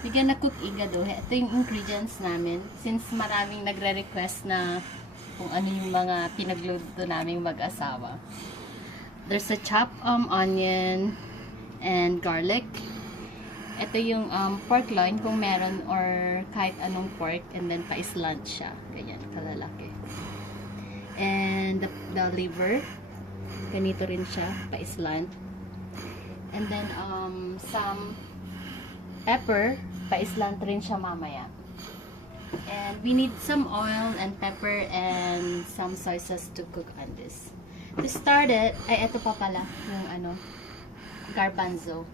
we're gonna cook igado. Ito yung ingredients namin. Since maraming nagre-request na kung ano yung mga pinagluto naming mag-asawa. There's a chopped onion and garlic. Ito yung pork loin kung meron or kahit anong pork, and then pa-slant siya. Ganyan, kalalaki. And the liver, ganito rin siya, pa-slant. And then some pepper, pa-slant rin siya mamaya. And we need some oil and pepper and some soy sauce to cook on this. To start it, ay ito pa pala yung garbanzo.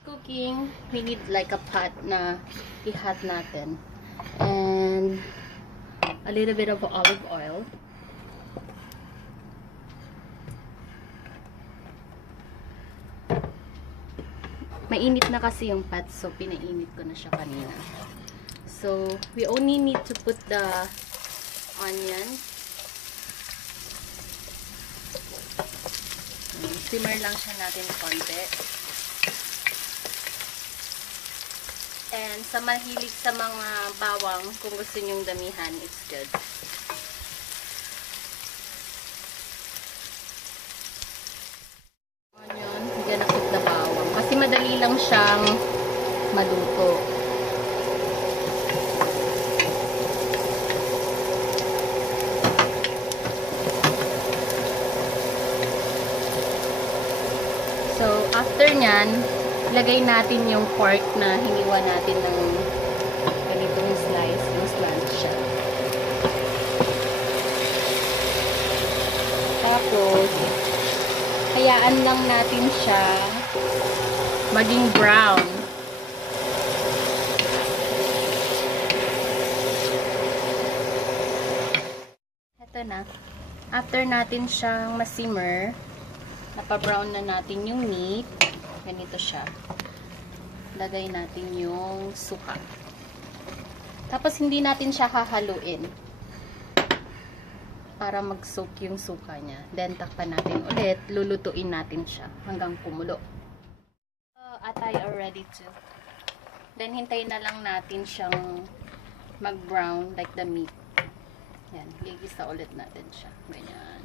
Cooking, we need like a pot na i-hot natin, and a little bit of olive oil, mainit na kasi yung pot, so pinainit ko na siya kanina. So we only need to put the onion, simmer lang siya natin konti. And sa mahilig sa mga bawang, kung gusto nyong damihan, it's good. Onion, bigyan na cook na bawang. Kasi madali lang siyang maluto. So, after nyan, ilagay natin yung pork na hiniwa natin ng ganitong slice, yung slant siya. Tapos, hayaan lang natin siya maging brown. Ito na. After natin siyang masimmer, napa-brown na natin yung meat. Ganito siya. Lagay natin yung suka. Tapos hindi natin siya hahaluin para mag-soak yung suka niya. Then takpan natin ulit. Lulutuin natin siya hanggang kumulo. Atay are ready to. Then hintayin na lang natin siyang mag-brown like the meat. Yan. Gigisa ulit natin siya. Ganyan.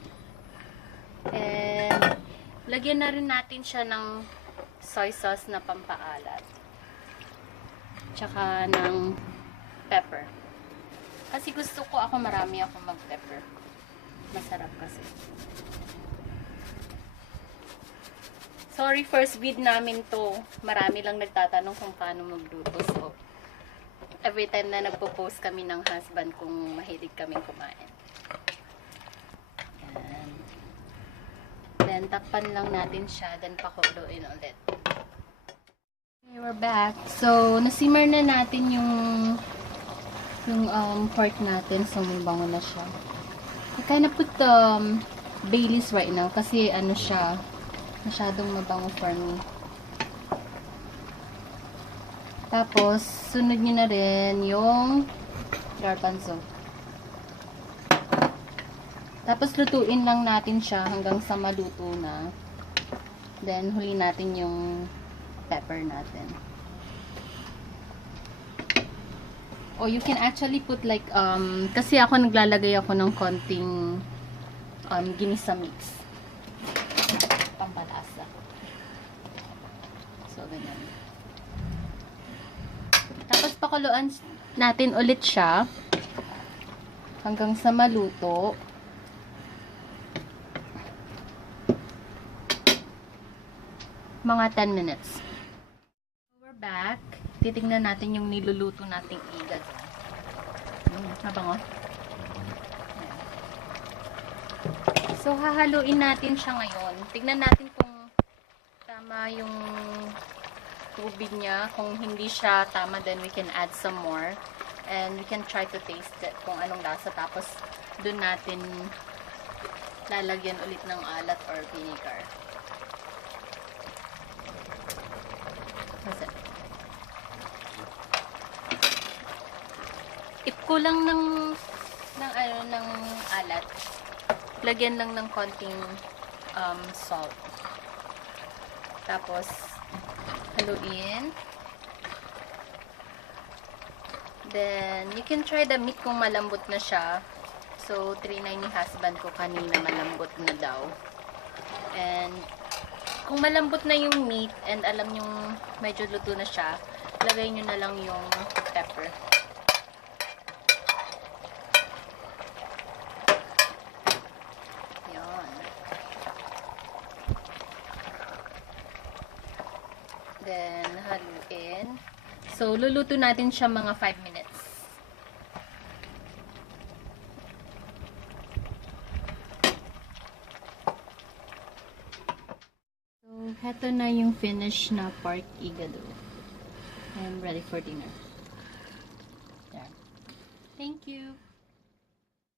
And lagyan na rin natin siya ng soy sauce na pampaalat. Tsaka ng pepper. Kasi gusto ko marami ako mag-pepper. Masarap kasi. Sorry, first vid namin to. Marami lang nagtatanong kung paano magluto. So, every time na nagpo-post kami ng husband kung mahilig kaming kumain. Yan. Then, takpan lang natin siya. Then, pakuluin ulit. Okay, we're back. So, nasimmer na natin yung pork natin. So, may bango na siya. I kind of put Baileys right now. Kasi, siya, masyadong mabango for me. Tapos, sunod nyo na rin yung garbanzo. Tapos, lutuin lang natin siya hanggang sa maluto na. Then, huli natin yung pepper natin. Or you can actually put like, kasi ako naglalagay ako ng konting ginisa mix. Pampalasa. So, ganyan. Tapos, pakuluan natin ulit siya hanggang sa maluto. Mga 10 minutes. We're back. Titingnan natin yung niluluto nating igado. Mabango. So, hahaluin natin siya ngayon. Tignan natin kung tama yung tubig niya. Kung hindi siya tama, then we can add some more. And we can try to taste it kung anong lasa. Tapos, dun natin lalagyan ulit ng alat or vinegar. Kasi, kulang ng alat. Lagyan lang ng konting salt. Tapos haluin. Then, you can try the meat kung malambot na siya. So, trinay ni husband ko kanina, malambot na daw. And, kung malambot na yung meat and alam yung medyo luto na siya, lagay nyo na lang yung pepper. Yan. Then, haluin. So, luluto natin siya mga 5 minutes. So, heto na yung finish na pork igado. I'm ready for dinner. There. Thank you.